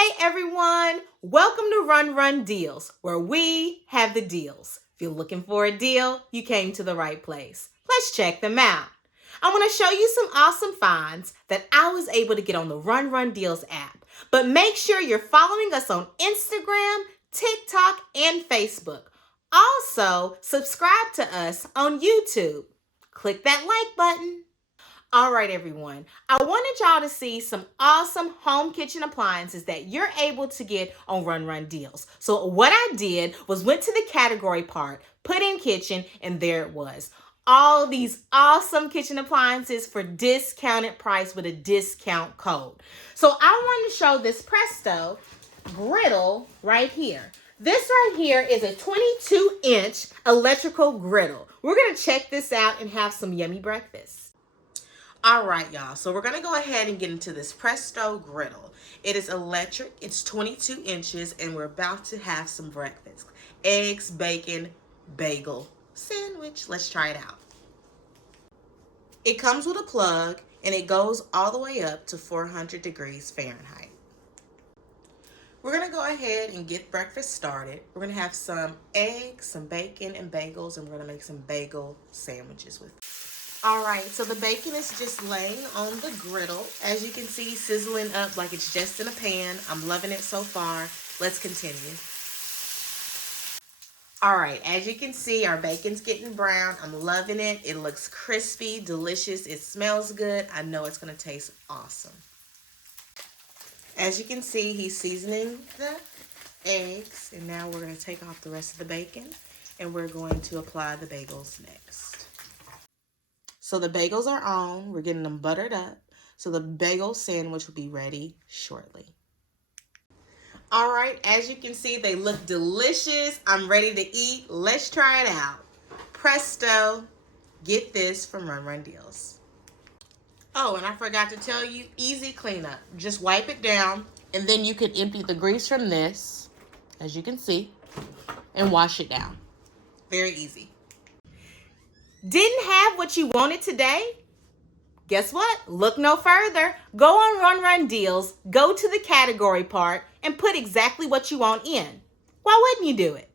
Hey everyone, welcome to Run Run Deals, where we have the deals. If you're looking for a deal, you came to the right place. Let's check them out. I want to show you some awesome finds that I was able to get on the Run Run Deals app. But make sure you're following us on Instagram, TikTok, and Facebook. Also, subscribe to us on YouTube. Click that like button. All right, everyone. I wanted y'all to see some awesome home kitchen appliances that you're able to get on Run Run Deals. So what I did was went to the category part, put in kitchen, and there it was. All these awesome kitchen appliances for discounted price with a discount code. So I wanted to show this Presto griddle right here. This right here is a 22-inch electrical griddle. We're going to check this out and have some yummy breakfast. All right, y'all, so we're going to go ahead and get into this Presto griddle. It is electric, it's 22 inches, and we're about to have some breakfast. Eggs, bacon, bagel, sandwich. Let's try it out. It comes with a plug, and it goes all the way up to 400 degrees Fahrenheit. We're going to go ahead and get breakfast started. We're going to have some eggs, some bacon, and bagels, and we're going to make some bagel sandwiches with it. All right, so the bacon is just laying on the griddle. As you can see, sizzling up like it's just in a pan. I'm loving it so far. Let's continue. All right, as you can see, our bacon's getting brown. I'm loving it. It looks crispy, delicious. It smells good. I know it's going to taste awesome. As you can see, he's seasoning the eggs. And now we're going to take off the rest of the bacon. And we're going to apply the bagels next. So the bagels are on. We're getting them buttered up. So the bagel sandwich will be ready shortly. All right, as you can see, they look delicious. I'm ready to eat. Let's try it out. Presto, get this from Run Run Deals. Oh, and I forgot to tell you, easy cleanup. Just wipe it down, and then you can empty the grease from this, as you can see, and wash it down. Very easy. Didn't have what you wanted today? Guess what? Look no further. Go on Run Run Deals, go to the category part, and put exactly what you want in. Why wouldn't you do it?